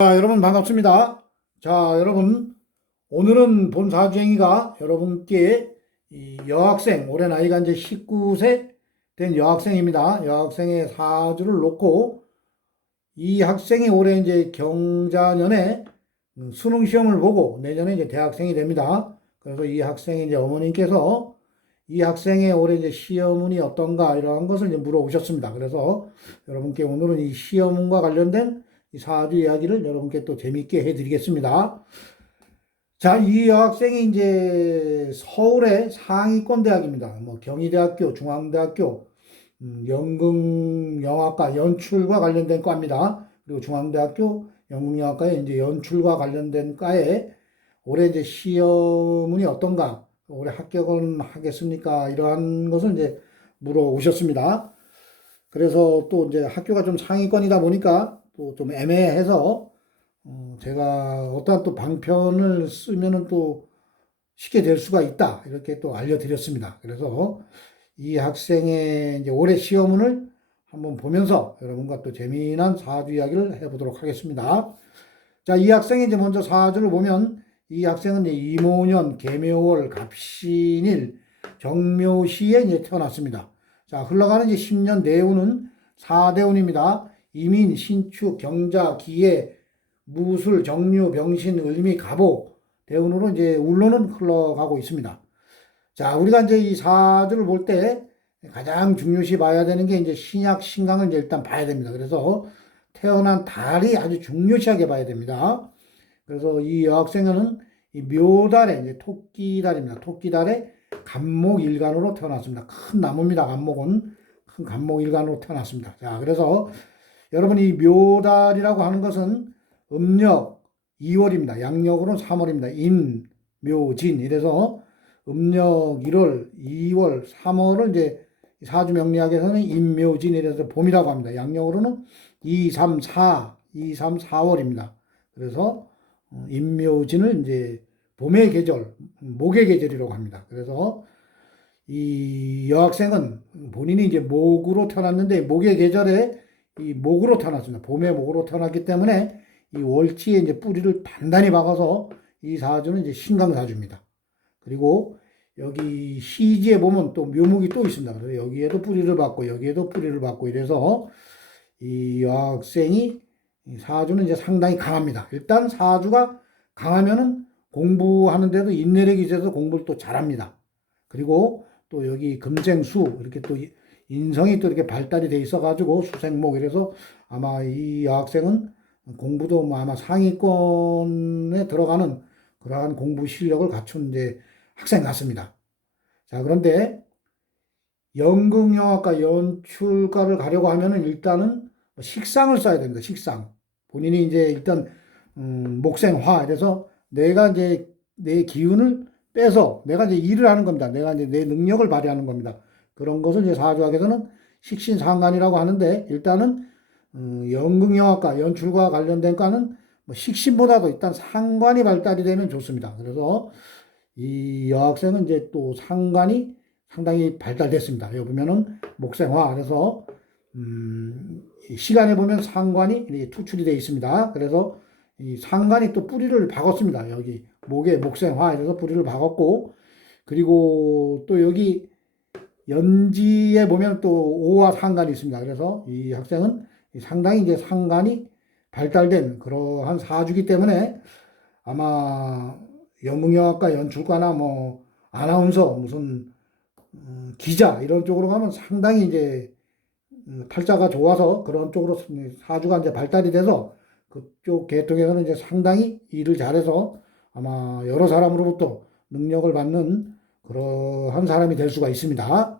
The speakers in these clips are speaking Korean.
자, 여러분 반갑습니다. 자, 여러분 오늘은 본 사주행위가 여러분께 이 여학생 올해 나이가 이제 19세 된 여학생입니다. 여학생의 사주를 놓고 이 학생이 올해 이제 경자년에 음, 수능 시험을 보고 내년에 이제 대학생이 됩니다. 그래서 이 학생의 이제 어머님께서 이 학생의 올해 이제 시험운이 어떤가 이러한 것을 이제 물어보셨습니다. 그래서 여러분께 오늘은 이 시험운과 관련된 이 사주 이야기를 여러분께 또 재미있게 해드리겠습니다. 자, 이 여학생이 이제 서울의 상위권 대학입니다. 뭐 경희대학교, 중앙대학교, 음, 연극영화과, 연출과 관련된 과입니다. 그리고 중앙대학교 연극영화과에 이제 연출과 관련된 과에 올해 이제 시험운이 어떤가, 올해 합격은 하겠습니까? 이러한 것을 이제 물어오셨습니다. 그래서 또 이제 학교가 좀 상위권이다 보니까 또 좀 애매해서 어, 제가 어떠한 또 방편을 쓰면은 또 쉽게 될 수가 있다 이렇게 또 알려드렸습니다. 그래서 이 학생의 이제 올해 시험을 한번 보면서 여러분과 또 재미난 사주 이야기를 해보도록 하겠습니다. 자, 이 학생이 이제 먼저 사주를 보면 이 학생은 이제 이모년, 개묘월, 갑신일, 정묘시에 이제 태어났습니다. 자, 흘러가는 이제 10년 내운은 4대운입니다. 이민, 신축, 경자, 기해, 무술, 정류, 병신, 을미, 갑오 대운으로 이제 울로는 흘러가고 있습니다. 자, 우리가 이제 이 사주를 볼 때 가장 중요시 봐야 되는 게 이제 신약, 신강을 이제 일단 봐야 됩니다. 그래서 태어난 달이 아주 중요시하게 봐야 됩니다. 그래서 이 여학생은 이 묘달에 이제 토끼달입니다. 토끼달에 간목 일간으로 태어났습니다. 큰 나무입니다. 간목은 큰 간목 일간으로 태어났습니다. 자, 그래서 여러분 이 묘달이라고 하는 것은 음력 2월입니다. 양력으로는 3월입니다. 인, 묘, 진. 이래서 음력 1월, 2월, 3월을 이제 사주 명리학에서는 인묘진 이래서 봄이라고 합니다. 양력으로는 2, 3, 4, 2, 3, 4월입니다. 그래서 어, 인묘진을 이제 봄의 계절, 목의 계절이라고 합니다. 그래서 이 여학생은 본인이 이제 목으로 태어났는데 목의 계절에 이 목으로 태어났습니다. 봄의 목으로 태어났기 때문에 이 월지에 이제 뿌리를 단단히 박아서 이 사주는 이제 신강사주입니다. 그리고 여기 시지에 보면 또 묘목이 또 있습니다. 그래서 여기에도 뿌리를 받고 여기에도 뿌리를 받고 이래서 이 여학생이 이 사주는 이제 상당히 강합니다. 일단 사주가 강하면은 공부하는데도 인내력이 있어서 공부를 또 잘합니다. 그리고 또 여기 금생수 이렇게 또 인성이 또 이렇게 발달이 돼 있어가지고 수생목 이래서 아마 이 여학생은 공부도 뭐 아마 상위권에 들어가는 그러한 공부 실력을 갖춘 이제 학생 같습니다. 자, 그런데 연극영화과 연출과를 가려고 하면은 일단은 식상을 써야 됩니다. 식상. 본인이 이제 일단 음, 목생화 이래서 내가 이제 내 기운을 빼서 내가 이제 일을 하는 겁니다. 내가 이제 내 능력을 발휘하는 겁니다. 그런 것을 이제 사주학에서는 식신상관이라고 하는데 일단은 음, 연극영화과 연출과 관련된 과는 뭐 식신보다도 일단 상관이 발달이 되면 좋습니다. 그래서 이 여학생은 이제 또 상관이 상당히 발달됐습니다. 여기 보면은 목생화 그래서 음, 시간에 보면 상관이 이렇게 투출이 되어 있습니다. 그래서 이 상관이 또 뿌리를 박았습니다. 여기 목에 목생화 이래서 뿌리를 박았고 그리고 또 여기 연지에 보면 또 오와 상관이 있습니다. 그래서 이 학생은 상당히 이제 상관이 발달된 그러한 사주기 때문에 아마 연극영화과 연출가나 뭐 아나운서 무슨 음, 기자 이런 쪽으로 가면 상당히 이제 음, 팔자가 좋아서 그런 쪽으로 사주가 이제 발달이 돼서 그쪽 계통에서는 이제 상당히 일을 잘해서 아마 여러 사람으로부터 능력을 받는 그러한 사람이 될 수가 있습니다.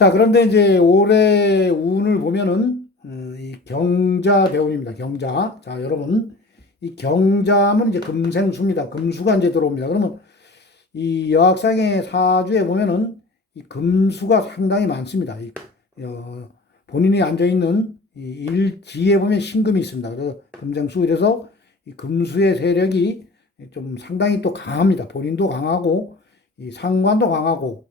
자, 그런데 이제 올해 운을 보면은 음, 이 경자 대운입니다. 경자. 자, 여러분 이 경자면 이제 금생수입니다. 금수가 이제 들어옵니다. 그러면 이 여학생의 사주에 보면은 이 금수가 상당히 많습니다. 이, 어, 본인이 앉아 있는 이 일지에 보면 신금이 있습니다. 그래서 금생수 이래서 이 금수의 세력이 좀 상당히 또 강합니다. 본인도 강하고 이 상관도 강하고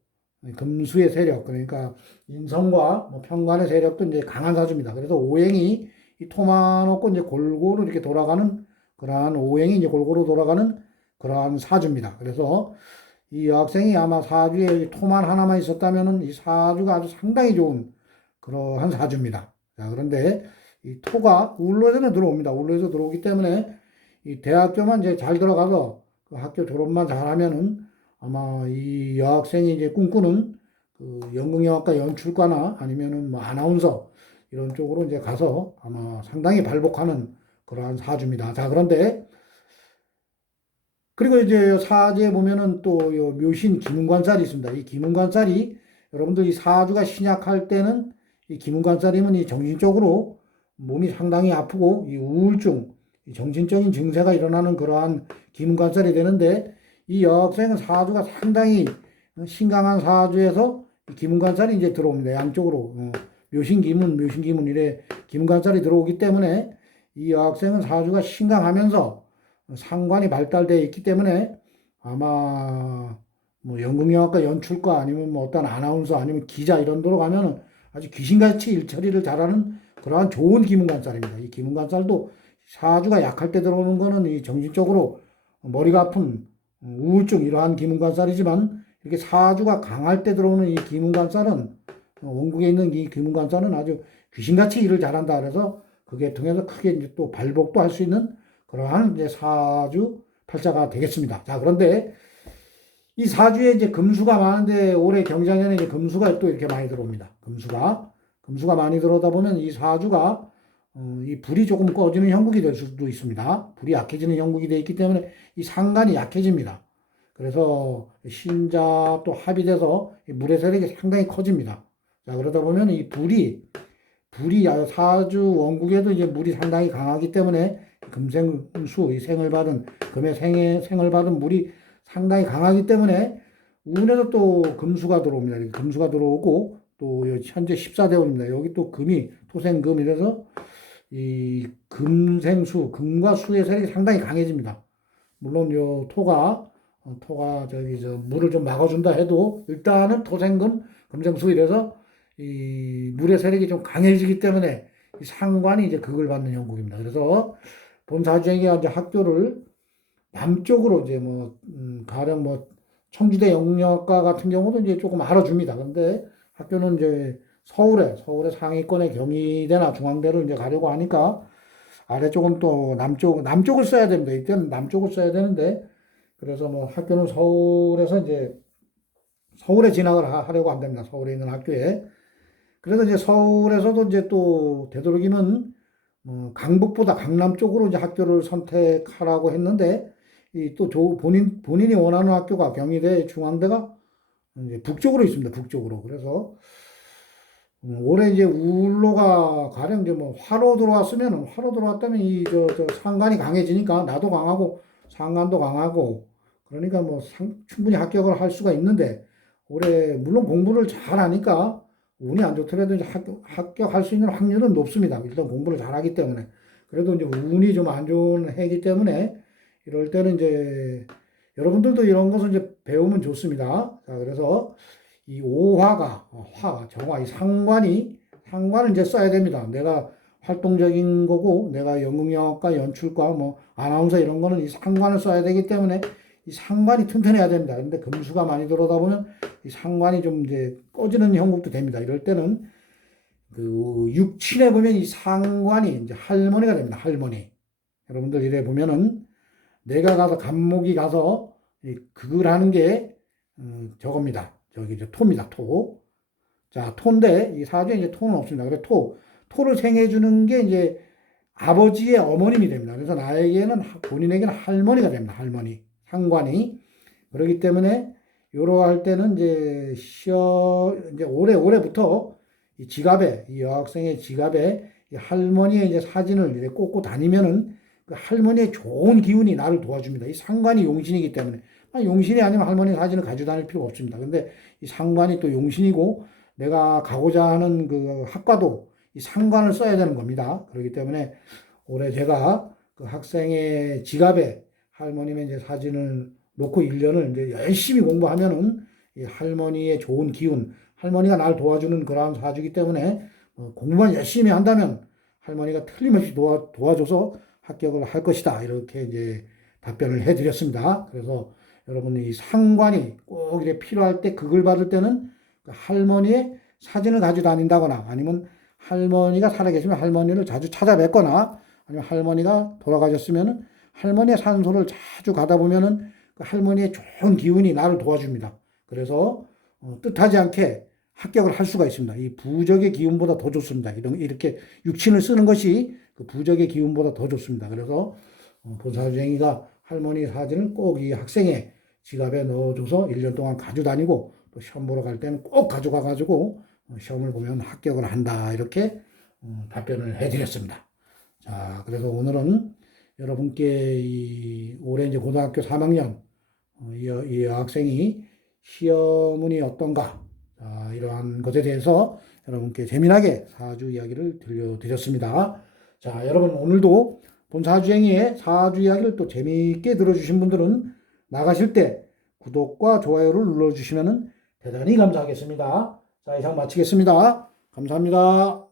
금수의 세력 그러니까 인성과 뭐 편관의 세력도 이제 강한 사주입니다. 그래서 오행이 이 토만 없고 이제 골고루 이렇게 돌아가는 그러한 오행이 이제 골고루 돌아가는 그러한 사주입니다. 그래서 이 여학생이 아마 사주에 이 토만 하나만 있었다면은 이 사주가 아주 상당히 좋은 그러한 사주입니다. 자, 그런데 이 토가 울로에서 들어옵니다. 울로에서 들어오기 때문에 이 대학교만 이제 잘 들어가서 그 학교 졸업만 잘하면은 아마 이 여학생이 이제 꿈꾸는 그 연극영화과 연출과나 아니면은 뭐 아나운서 이런 쪽으로 이제 가서 아마 상당히 발복하는 그러한 사주입니다. 자, 그런데 그리고 이제 사주에 보면은 또 요 묘신 기문관살이 있습니다. 이 기문관살이 여러분들 이 사주가 신약할 때는 이 기문관살이면 이 정신적으로 몸이 상당히 아프고 이 우울증, 이 정신적인 증세가 일어나는 그러한 기문관살이 되는데 이 여학생은 사주가 상당히 신강한 사주에서 이 기문관살이 이제 들어옵니다. 양쪽으로 어, 묘신기문, 묘신기문 이래 기문관살이 들어오기 때문에 이 여학생은 사주가 신강하면서 상관이 발달되어 있기 때문에 아마 뭐 연극영화과 연출과 아니면 뭐 어떤 아나운서 아니면 기자 이런 데로 가면은 아주 귀신같이 일처리를 잘하는 그러한 좋은 기문관살입니다. 이 기문관살도 사주가 약할 때 들어오는 거는 이 정신적으로 머리가 아픈 우울증 이러한 기문관살이지만 이렇게 사주가 강할 때 들어오는 이 기문관살은 원국에 있는 이 기문관살은 아주 귀신같이 일을 잘한다 그래서 그게 통해서 크게 이제 또 발복도 할 수 있는 그러한 이제 사주 팔자가 되겠습니다. 자, 그런데 이 사주에 이제 금수가 많은데 올해 경자년에 이제 금수가 또 이렇게 많이 들어옵니다. 금수가. 금수가 많이 들어오다 보면 이 사주가 어, 이 불이 조금 꺼지는 형국이 될 수도 있습니다. 불이 약해지는 형국이 되어 있기 때문에 이 상관이 약해집니다. 그래서 합의돼서 이 물의 세력이 상당히 커집니다. 자, 그러다 보면 이 불이 불이 사주 원국에도 이제 물이 상당히 강하기 때문에 금생수, 이 생을 받은, 금의 생에, 생을 받은 물이 상당히 강하기 때문에 운에도 또 금수가 들어옵니다. 금수가 들어오고 또 현재 14대운입니다. 여기 또 금이 토생금 이래서 이 금생수, 금과 수의 세력이 상당히 강해집니다. 물론 요 토가 어, 토가 저기 저 물을 좀 막아준다 해도 일단은 토생금, 금생수 이래서 이 물의 세력이 좀 강해지기 때문에 이 상관이 이제 그걸 받는 형국입니다. 그래서 본사주행이 이제 학교를 남쪽으로 이제 뭐, 음, 가령 뭐, 청주대 영역과 같은 경우도 이제 조금 알아줍니다. 근데 학교는 이제 서울에, 서울의 상위권의 경희대나 중앙대를 이제 가려고 하니까 아래쪽은 또 남쪽, 남쪽을 써야 됩니다. 이때는 남쪽을 써야 되는데, 그래서 뭐 학교는 서울에서 이제 서울에 진학을 하려고 한답니다. 서울에 있는 학교에. 그래서 이제 서울에서도 이제 또 되도록이면 어, 강북보다 강남 쪽으로 이제 학교를 선택하라고 했는데 이 또 본인 본인이 원하는 학교가 경희대 중앙대가 이제 북쪽으로 있습니다. 북쪽으로 그래서 음, 올해 이제 울로가 가령 이제 뭐 화로 들어왔으면 화로 들어왔다면 이 저 저 상관이 강해지니까 나도 강하고 상관도 강하고 그러니까 뭐 상, 충분히 합격을 할 수가 있는데 올해 물론 공부를 잘 하니까 운이 안 좋더라도 이제 합격, 합격할 수 있는 확률은 높습니다. 일단 공부를 잘하기 때문에. 그래도 이제 운이 좀 안 좋은 해이기 때문에 이럴 때는 이제 여러분들도 이런 것을 이제 배우면 좋습니다. 자, 그래서 이 오화가, 화, 정화, 이 상관이, 상관을 이제 써야 됩니다. 내가 활동적인 거고, 내가 연극영화과, 연출과, 뭐, 아나운서 이런 거는 이 상관을 써야 되기 때문에 이 상관이 튼튼해야 됩니다. 근데 금수가 많이 들어오다 보면 이 상관이 좀 이제 꺼지는 형국도 됩니다. 이럴 때는 그 육친에 보면 이 상관이 이제 할머니가 됩니다. 할머니. 여러분들 이래 보면은 내가 가서 간목이 가서 그걸 하는 게 음, 저겁니다. 저기 이제 토입니다. 토. 자, 토인데 이 사주에 이제 토는 없습니다. 그래서 토. 토를 생해 주는 게 이제 아버지의 어머님이 됩니다. 그래서 나에게는 본인에게는 할머니가 됩니다. 할머니. 상관이. 그렇기 때문에 요러할 때는 이제 시어 이제 올해 올해부터 이 지갑에 이 여학생의 지갑에 이 할머니의 이제 사진을 이렇게 꽂고 다니면은 그 할머니의 좋은 기운이 나를 도와줍니다. 이 상관이 용신이기 때문에 아, 용신이 아니면 할머니 사진을 가지고 다닐 필요가 없습니다. 근데 이 상관이 또 용신이고 내가 가고자 하는 그 학과도 이 상관을 써야 되는 겁니다. 그렇기 때문에 올해 제가 그 학생의 지갑에 할머님의 이제 사진을 놓고 1년을 이제 열심히 공부하면은 이 할머니의 좋은 기운, 할머니가 날 도와주는 그러한 사주기 때문에 어, 공부만 열심히 한다면 할머니가 틀림없이 도와, 도와줘서 합격을 할 것이다. 이렇게 이제 답변을 해드렸습니다. 그래서 여러분 이 상관이 꼭 이렇게 필요할 때 그걸 받을 때는 그 할머니의 사진을 가지고 다닌다거나 아니면 할머니가 살아계시면 할머니를 자주 찾아뵙거나 아니면 할머니가 돌아가셨으면은 할머니의 산소를 자주 가다 보면은 그 할머니의 좋은 기운이 나를 도와줍니다. 그래서 어, 뜻하지 않게 합격을 할 수가 있습니다. 이 부적의 기운보다 더 좋습니다. 이런 이렇게 육친을 쓰는 것이 그 부적의 기운보다 더 좋습니다. 그래서 어, 본사주행이가 할머니 사진을 꼭 이 학생의 지갑에 넣어줘서 1년 동안 가지고 다니고 또 시험 보러 갈 때는 꼭 가져가 가지고 어, 시험을 보면 합격을 한다 이렇게 어, 답변을 해드렸습니다. 자, 그래서 오늘은 여러분께 이 올해 이제 고등학교 3학년 어, 이, 여학생이 시험운이 어떤가 자, 이러한 것에 대해서 여러분께 재미나게 사주 이야기를 들려드렸습니다. 자, 여러분 오늘도 본 사주행위의 사주 이야기를 또 재미있게 들어주신 분들은 나가실 때 구독과 좋아요를 눌러주시면 대단히 감사하겠습니다. 자, 이상 마치겠습니다. 감사합니다.